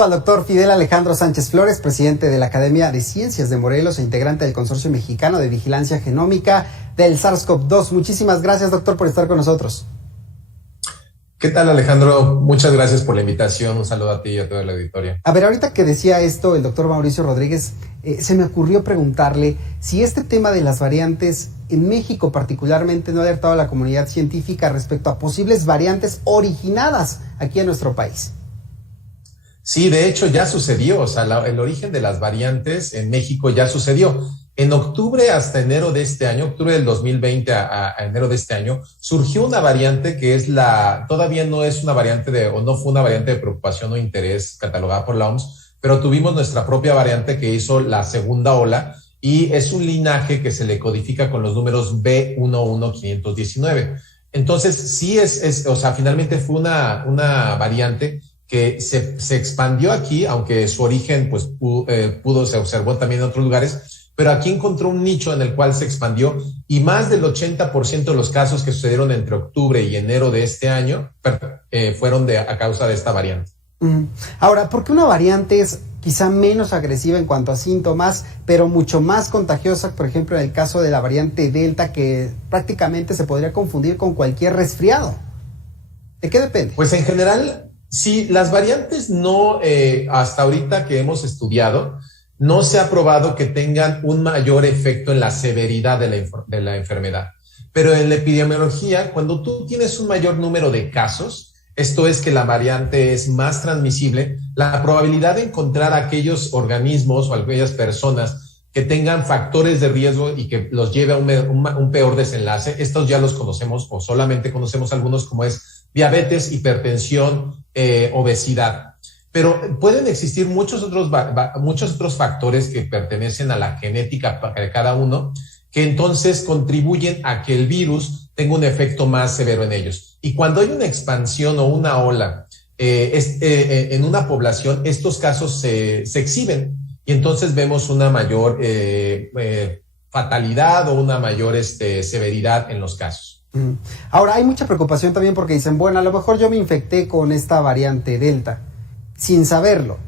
Saludo al doctor Fidel Alejandro Sánchez Flores, presidente de la Academia de Ciencias de Morelos e integrante del Consorcio Mexicano de Vigilancia Genómica del SARS-CoV-2. Muchísimas gracias, doctor, por estar con nosotros. ¿Qué tal, Alejandro? Muchas gracias por la invitación. Un saludo a ti y a toda la auditoría. A ver, ahorita que decía esto el doctor Mauricio Rodríguez, se me ocurrió preguntarle si este tema de las variantes en México particularmente no ha alertado a la comunidad científica respecto a posibles variantes originadas aquí en nuestro país. Sí, de hecho ya sucedió. O sea, el origen de las variantes en México ya sucedió. En octubre hasta enero de este año, octubre del 2020 a enero de este año, surgió una variante que es todavía no es una variante o no fue una variante de preocupación o interés catalogada por la OMS, pero tuvimos nuestra propia variante que hizo la segunda ola y es un linaje que se le codifica con los números B11519. Entonces, sí o sea, finalmente fue una variante que se expandió aquí, aunque su origen pues se observó también en otros lugares, pero aquí encontró un nicho en el cual se expandió y más del 80% de los casos que sucedieron entre octubre y enero de este año fueron a causa de esta variante. Ahora, ¿por qué una variante es quizá menos agresiva en cuanto a síntomas, pero mucho más contagiosa, por ejemplo, en el caso de la variante Delta, que prácticamente se podría confundir con cualquier resfriado? ¿De qué depende? Pues en general, sí, las variantes no, hasta ahorita que hemos estudiado, no se ha probado que tengan un mayor efecto en la severidad de la enfermedad. Pero en la epidemiología, cuando tú tienes un mayor número de casos, esto es que la variante es más transmisible, la probabilidad de encontrar aquellos organismos o aquellas personas que tengan factores de riesgo y que los lleve a un peor desenlace, estos ya los conocemos o solamente conocemos algunos, como es diabetes, hipertensión, obesidad. Pero pueden existir muchos otros factores que pertenecen a la genética de cada uno, que entonces contribuyen a que el virus tenga un efecto más severo en ellos. Y cuando hay una expansión o una ola en una población, estos casos se exhiben y entonces vemos una mayor fatalidad o una mayor severidad en los casos. Ahora, hay mucha preocupación también porque dicen, bueno, a lo mejor yo me infecté con esta variante Delta sin saberlo.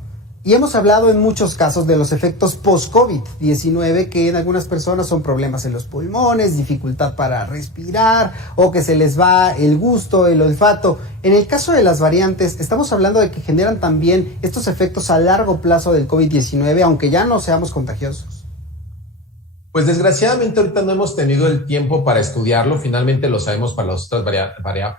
Y hemos hablado en muchos casos de los efectos post-COVID-19, que en algunas personas son problemas en los pulmones, dificultad para respirar, o que se les va el gusto, el olfato. En el caso de las variantes, estamos hablando de que generan también estos efectos a largo plazo del COVID-19, aunque ya no seamos contagiosos. Pues desgraciadamente ahorita no hemos tenido el tiempo para estudiarlo, finalmente lo sabemos para las otras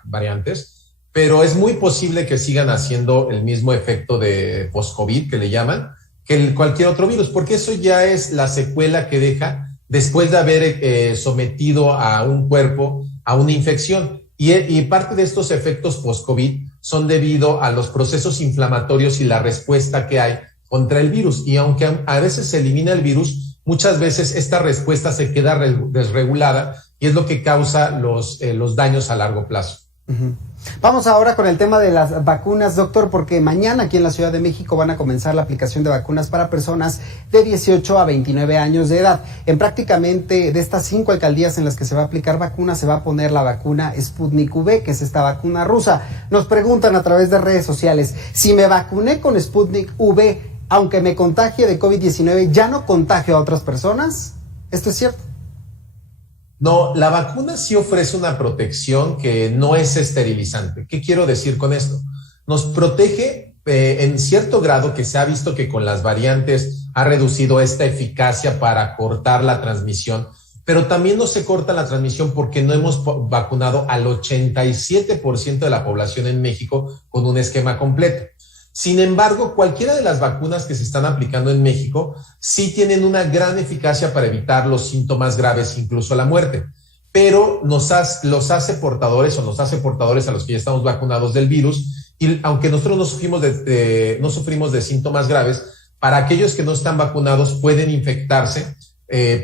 variantes, pero es muy posible que sigan haciendo el mismo efecto de post-COVID, que le llaman, que cualquier otro virus, porque eso ya es la secuela que deja después de haber sometido a un cuerpo a una infección. Y parte de estos efectos post-COVID son debido a los procesos inflamatorios y la respuesta que hay contra el virus. Y aunque a veces se elimina el virus, muchas veces esta respuesta se queda desregulada y es lo que causa los daños a largo plazo. Uh-huh. Vamos ahora con el tema de las vacunas, doctor, porque mañana aquí en la Ciudad de México van a comenzar la aplicación de vacunas para personas de 18 a 29 años de edad. En prácticamente de estas 5 alcaldías en las que se va a aplicar vacunas, se va a poner la vacuna Sputnik V, que es esta vacuna rusa. Nos preguntan a través de redes sociales, si me vacuné con Sputnik V, aunque me contagie de COVID-19, ¿ya no contagio a otras personas? ¿Esto es cierto? No, la vacuna sí ofrece una protección que no es esterilizante. ¿Qué quiero decir con esto? Nos protege en cierto grado, que se ha visto que con las variantes ha reducido esta eficacia para cortar la transmisión, pero también no se corta la transmisión porque no hemos vacunado al 87% de la población en México con un esquema completo. Sin embargo, cualquiera de las vacunas que se están aplicando en México sí tienen una gran eficacia para evitar los síntomas graves, incluso la muerte, pero los hace portadores a los que ya estamos vacunados del virus, y aunque nosotros no sufrimos de síntomas graves, para aquellos que no están vacunados pueden infectarse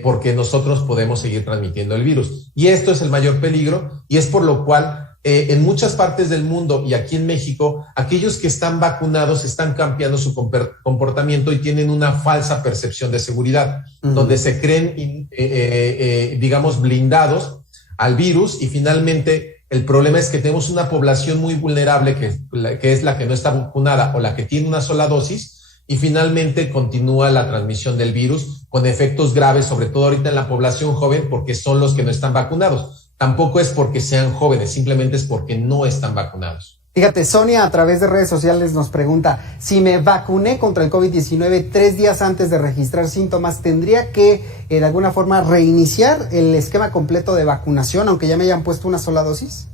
porque nosotros podemos seguir transmitiendo el virus. Y esto es el mayor peligro y es por lo cual en muchas partes del mundo y aquí en México, aquellos que están vacunados están cambiando su comportamiento y tienen una falsa percepción de seguridad, donde se creen, digamos, blindados al virus y finalmente El problema es que tenemos una población muy vulnerable que es la que no está vacunada o la que tiene una sola dosis y finalmente continúa la transmisión del virus con efectos graves, sobre todo ahorita en la población joven, porque son los que no están vacunados. Tampoco es porque sean jóvenes, simplemente es porque no están vacunados. Fíjate, Sonia a través de redes sociales nos pregunta, si me vacuné contra el COVID-19 3 días antes de registrar síntomas, ¿tendría que de alguna forma reiniciar el esquema completo de vacunación, aunque ya me hayan puesto una sola dosis?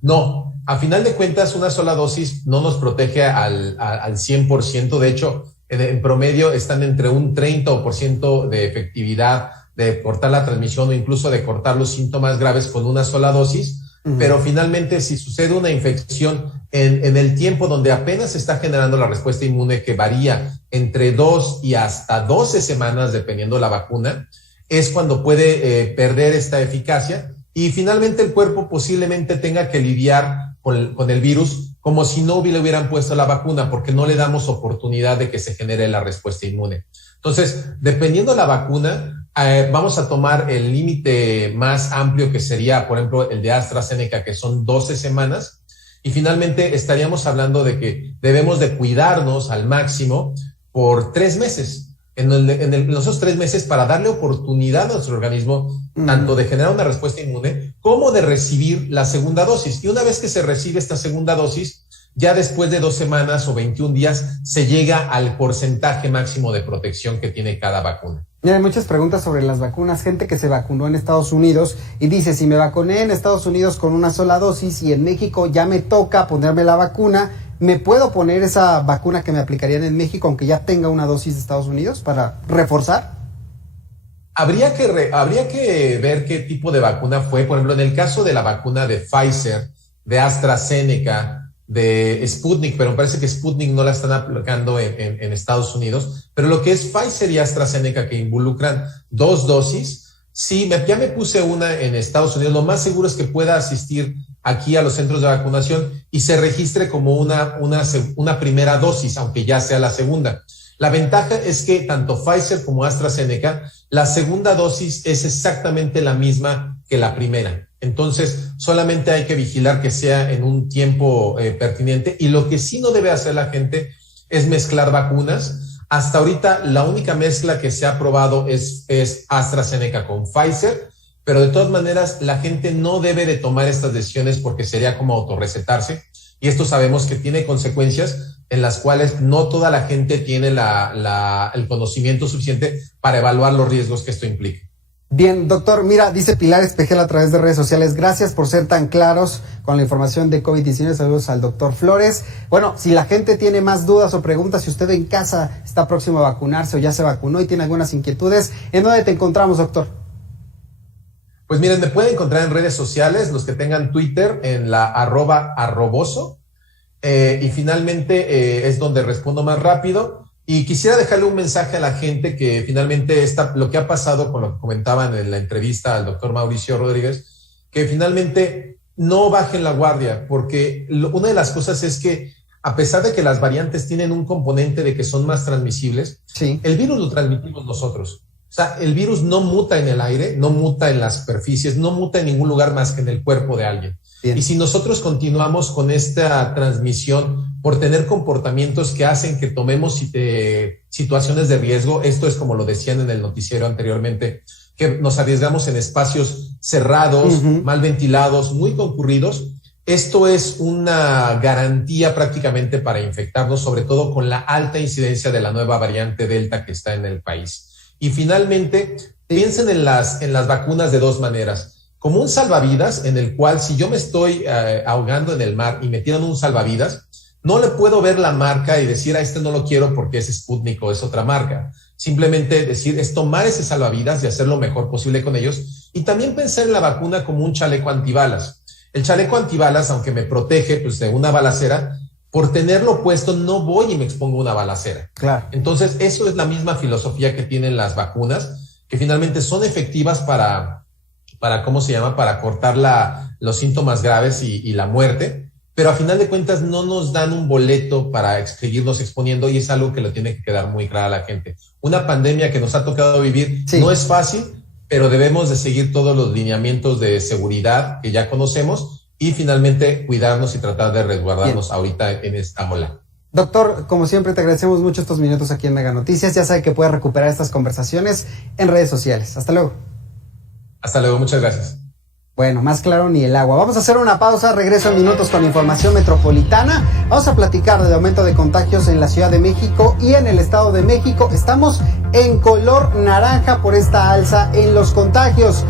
No, a final de cuentas una sola dosis no nos protege al 100%, de hecho en promedio están entre un 30% de efectividad de cortar la transmisión o incluso de cortar los síntomas graves con una sola dosis. Pero finalmente, si sucede una infección en el tiempo donde apenas se está generando la respuesta inmune, que varía entre 2 y hasta 12 semanas, dependiendo la vacuna, es cuando puede perder esta eficacia y finalmente el cuerpo posiblemente tenga que lidiar con el virus como si no le hubieran puesto la vacuna, porque no le damos oportunidad de que se genere la respuesta inmune. Entonces, dependiendo de la vacuna, vamos a tomar el límite más amplio, que sería, por ejemplo, el de AstraZeneca, que son 12 semanas, y finalmente estaríamos hablando de que debemos de cuidarnos al máximo por 3 meses. En esos 3 meses para darle oportunidad a nuestro organismo tanto de generar una respuesta inmune como de recibir la segunda dosis. Y una vez que se recibe esta segunda dosis, ya después de 2 semanas o 21 días se llega al porcentaje máximo de protección que tiene cada vacuna. Mira, hay muchas preguntas sobre las vacunas, gente que se vacunó en Estados Unidos y dice, si me vacuné en Estados Unidos con una sola dosis y en México ya me toca ponerme la vacuna, ¿me puedo poner esa vacuna que me aplicarían en México aunque ya tenga una dosis de Estados Unidos para reforzar? Habría que ver qué tipo de vacuna fue. Por ejemplo, en el caso de la vacuna de Pfizer, de AstraZeneca, de Sputnik, pero me parece que Sputnik no la están aplicando en Estados Unidos, pero lo que es Pfizer y AstraZeneca, que involucran 2 dosis, sí, ya me puse una en Estados Unidos. Lo más seguro es que pueda asistir aquí a los centros de vacunación y se registre como una primera dosis, aunque ya sea la segunda. La ventaja es que tanto Pfizer como AstraZeneca, la segunda dosis es exactamente la misma que la primera. Entonces, solamente hay que vigilar que sea en un tiempo pertinente. Y lo que sí no debe hacer la gente es mezclar vacunas. Hasta ahorita, la única mezcla que se ha probado es AstraZeneca con Pfizer, pero de todas maneras, la gente no debe de tomar estas decisiones porque sería como autorrecetarse. Y esto sabemos que tiene consecuencias en las cuales no toda la gente tiene el conocimiento suficiente para evaluar los riesgos que esto implica. Bien, doctor, mira, dice Pilar Espejel a través de redes sociales, gracias por ser tan claros con la información de COVID-19, saludos al doctor Flores. Bueno, si la gente tiene más dudas o preguntas, si usted en casa está próximo a vacunarse o ya se vacunó y tiene algunas inquietudes, ¿en dónde te encontramos, doctor? Pues miren, me pueden encontrar en redes sociales, los que tengan Twitter, en la @arroboso, y finalmente es donde respondo más rápido. Y quisiera dejarle un mensaje a la gente que finalmente lo que ha pasado con lo que comentaban en la entrevista al doctor Mauricio Rodríguez, que finalmente no bajen la guardia, porque una de las cosas es que a pesar de que las variantes tienen un componente de que son más transmisibles, sí, el virus lo transmitimos nosotros. O sea, el virus no muta en el aire, no muta en las superficies, no muta en ningún lugar más que en el cuerpo de alguien. Bien. Y si nosotros continuamos con esta transmisión por tener comportamientos que hacen que tomemos situaciones de riesgo, esto es como lo decían en el noticiero anteriormente, que nos arriesgamos en espacios cerrados, mal ventilados, muy concurridos, esto es una garantía prácticamente para infectarnos, sobre todo con la alta incidencia de la nueva variante Delta que está en el país. Y finalmente, piensen en las vacunas de 2 maneras. Como un salvavidas en el cual si yo me estoy ahogando en el mar y me tiran un salvavidas, no le puedo ver la marca y decir, este no lo quiero porque es Sputnik o es otra marca. Simplemente decir, es tomar ese salvavidas y hacer lo mejor posible con ellos. Y también pensar en la vacuna como un chaleco antibalas. El chaleco antibalas, aunque me protege pues, de una balacera, por tenerlo puesto no voy y me expongo a una balacera. Claro. Entonces, eso es la misma filosofía que tienen las vacunas, que finalmente son efectivas para ¿cómo se llama? Para cortar los síntomas graves y la muerte, pero a final de cuentas no nos dan un boleto para seguirnos exponiendo y es algo que le tiene que quedar muy claro a la gente. Una pandemia que nos ha tocado vivir no es fácil, pero debemos de seguir todos los lineamientos de seguridad que ya conocemos y finalmente cuidarnos y tratar de resguardarnos ahorita en esta ola. Doctor, como siempre, te agradecemos mucho estos minutos aquí en Mega Noticias. Ya sabe que puede recuperar estas conversaciones en redes sociales. Hasta luego. Hasta luego, muchas gracias. Bueno, más claro ni el agua. Vamos a hacer una pausa, regreso en minutos con información metropolitana. Vamos a platicar del aumento de contagios en la Ciudad de México y en el Estado de México. Estamos en color naranja por esta alza en los contagios.